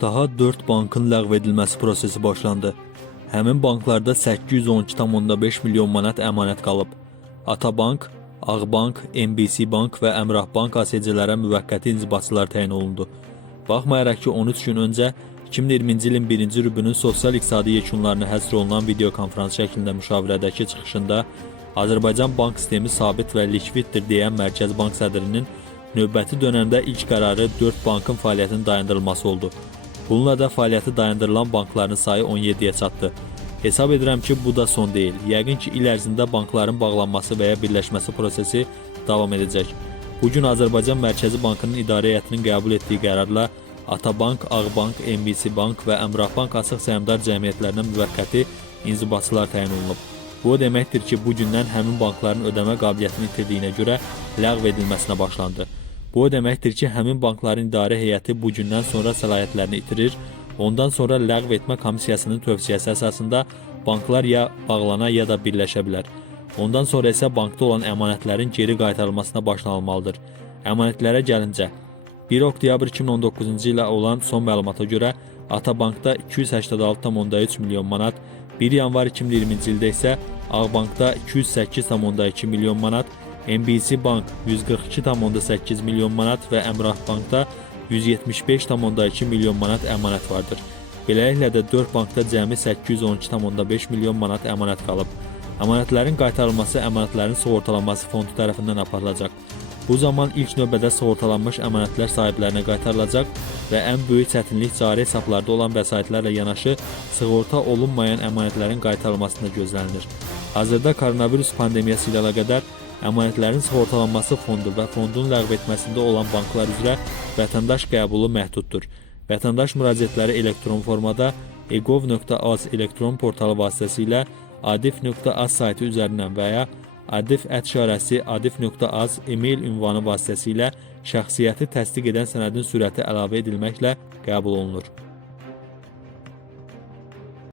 daha 4 bankın ləğv edilməsi prosesi başlandı. Həmin banklarda 812,5 milyon manat əmanət qalıb. Atabank, Ağbank, MBC Bank və Əmrah Bank ASC-lərə müvəqqəti inzibatçılar təyin olundu. Baxmayaraq ki, 13 gün öncə 2020-ci ilin 1-ci rübünün sosial-iqtisadi yekunlarına həsr olunan video konferans şəklində müşavirədəki çıxışında Azərbaycan bank sistemi sabit və likviddir deyən Mərkəz Bank sədrinin növbəti dövrdə ilk qərarı 4 bankın fəaliyyətinin dayandırılması oldu. Bununla da fəaliyyəti dayandırılan bankların sayı 17-yə çatdı. Hesab edirəm ki, bu da son deyil. Yəqin ki, il ərzində bankların bağlanması və ya birləşməsi prosesi davam edəcək. Bu gün Azərbaycan Mərkəzi Bankının idarə heyətinin qəbul etdiyi qərarla Atabank, Ağbank, MBC Bank və Əmrah Bank açıq səhmdar cəmiyyətlərinə müvəqqəti inzibatçılar təyin olunub. Bu o deməkdir ki, bu gündən həmin bankların ödəmə qabiliyyətini itirdiyinə görə ləğv edilməsinə başlandı. Bu o deməkdir ki, həmin bankların idarə heyəti bu gündən sonra səlahiyyətlərini itirir. Ondan sonra ləğv etmə komissiyasının tövsiyəsi əsasında banklar ya bağlana ya da birləşə bilər. Ondan sonra isə bankda olan əmanətlərin geri qaytarılmasına başlanılmalıdır. Əmanətlərə gəlincə, 1 oktyabr 2019-cu ilə olan son məlumata görə Atabankda 286,3 milyon manat, 1 yanvar 2020-ci ildə isə Ağbankda 208,2 milyon manat, MBC Bank 142,8 milyon manat və Əmrah Bankda 175,2 milyon manat əmanət vardır. Beləliklə də 4 bankda cəmi 812,5 milyon manat əmanət qalıb. Əmanətlərin qaytarılması əmanətlərin sığortalanması fondu tərəfindən aparılacaq. Bu zaman ilk növbədə sığortalanmış əmanətlər sahiblərinə qaytarılacaq və ən böyük çətinlik cari hesablarda olan vəsaitlərlə yanaşı sığorta olunmayan əmanətlərin qaytarılmasında gözlənilir. Hazırda koronavirus pandemiyası ilə əlaqədar əmanətlərin sığortalanması fondu və fondun ləğv etməsində olan banklar üzrə vətəndaş qəbulu məhduddur. Vətəndaş müraciətləri elektron formada egov.az elektron portalı vasitəsilə adif.az saytı üzərindən və ya adif ətşarəsi adif.az e-mail ünvanı vasitəsilə şəxsiyyəti təsdiq edən sənədin sürəti əlavə edilməklə qəbul olunur.